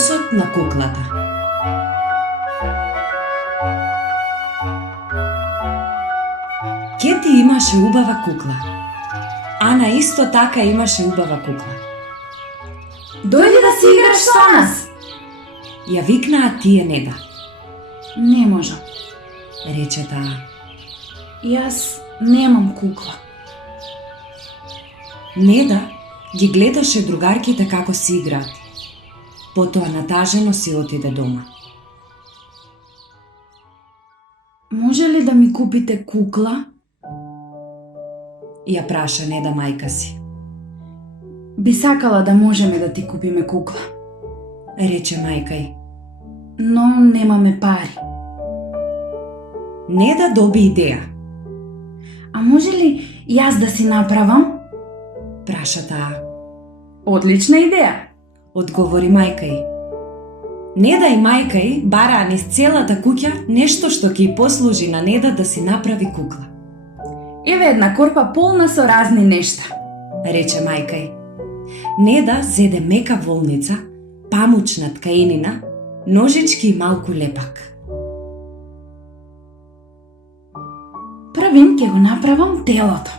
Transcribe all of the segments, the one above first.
Носот на куклата. Кети имаше убава кукла. Ана исто така имаше убава кукла. Дојди да си играш со нас. Ја викнаа тие Неда. Не можам. Рече таа. Јас немам кукла. Неда ги гледаше другарките како си играат. Потоа натажено си отиде дома. Може ли да ми купите кукла? Ја праша Неда мајка си. Би сакала да можеме да ти купиме кукла, Рече мајка й. но немаме пари. Неда доби идеја. А може ли јас да си направам? Праша таа. Одлична идеја. Одговори мајка й. Неда и мајка й бараа низ целата куќа нешто што ќе й послужи на Неда да си направи кукла. Еве една корпа полна со разни нешта. Рече мајка й. Неда зеде мека волница, памучна ткаенина, ножички и малку лепак. Првин ќе го направам телото.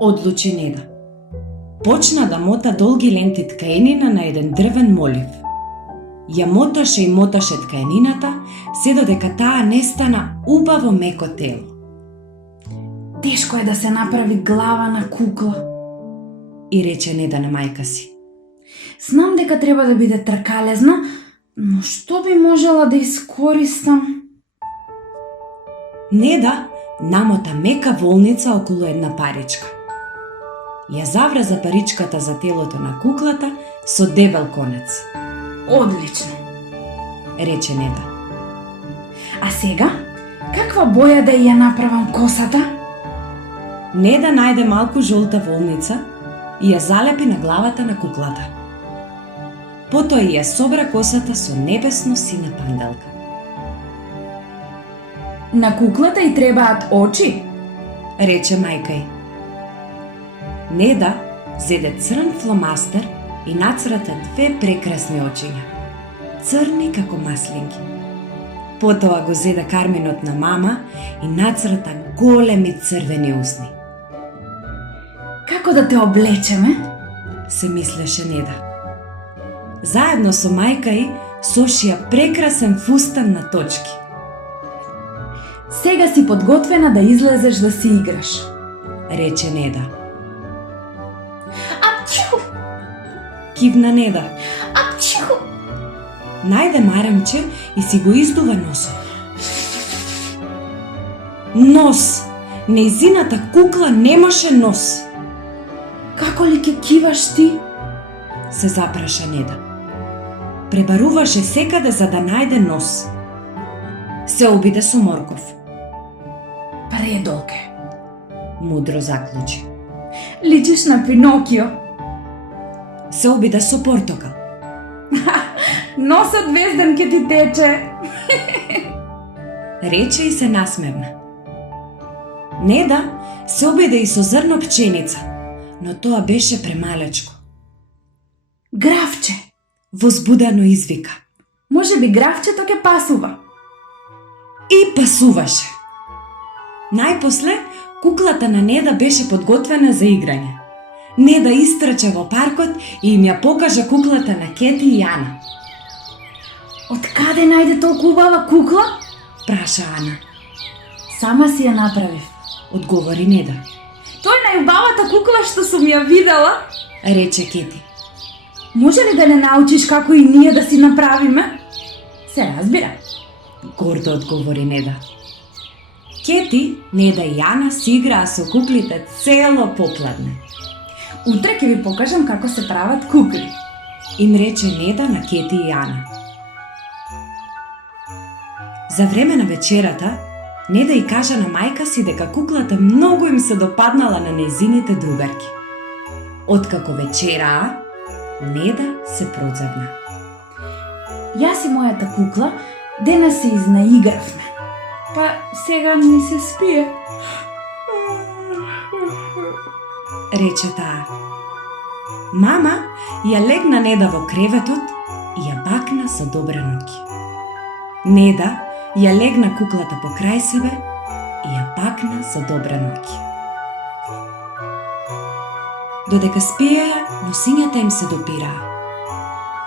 Одлучи Неда. Почна да мота долги ленти ткаенина на еден дрвен молив. Ја моташе и моташе ткаенината, се додека таа не стана убаво меко тело. Тешко е да се направи глава на кукла. И рече Неда на мајка си. Знам дека треба да биде тркалезна, но што би можела да искористам? Неда намота мека волница околу една паричка. Ја заврза паричката за телото на куклата со дебел конец. Одлично. Рече Неда. А сега, каква боја да ја направам косата? Неда најде малку жолта волница и ја залепи на главата на куклата. Потоа ја собра косата со небесно сина панделка. На куклата й требаат очи. Рече мајка й. Неда зеде црн фломастер и нацрата две прекрасни очиња, црни како маслинки. Потоа го зеде карминот на мама и нацрата големи црвени усни. Како да те облечеме? Се мислеше Неда. Заедно со мајка й сошија прекрасен фустан на точки. Сега си подготвена да излезеш да си играш. Рече Неда. Апчу! Кивна Неда. Апчу! Најде марамче и си го издува носот. Нос! Нејзината кукла немаше нос. Како ли ќе киваш ти? Се запраша Неда. Пребаруваше секаде за да најде нос. Се обиде со морков. Предолг е. Мудро заклучи. Личиш на Пинокио. Се обиде со портокал. Носот везден ке ти тече. Рече и се насмевна. Неда се обиде и со зрно пченица, но тоа беше премалечко. Гравче. Возбудено извика. Може би гравчето ке пасува. И пасуваше. Најпосле, куклата на Неда беше подготвена за играње. Неда истрча во паркот и им ја покажа куклата на Кети и Ана. Од каде најде толку убава кукла? Праша Ана. Сама си ја направив. Одговори Неда. Тој најубавата кукла што сум ја видела. Рече Кети. Може ли да не научиш како и ние да си направиме? Се разбира. Гордо одговори Неда. Кети, Неда и Ана си играа со куклите цело попладне. Утре ќе ви покажам како се прават кукли. Им рече Неда на Кети и Ана. За време на вечерата, Неда и кажа на мајка си дека куклата многу им се допаднала на нејзините другарки. Откако вечераа, Неда се прозадна. Јас и мојата кукла денес се изнаигравме. Па сега ми се спие. Рече таа. Мама ја легна Неда во креветот и ја за добра ноќ. Неда ја легна куклата покрај себе и ја пакна за добра ноќ. Додека спиеја, носињата им се допираа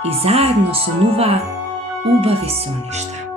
и заедно сонуваа убави соништа.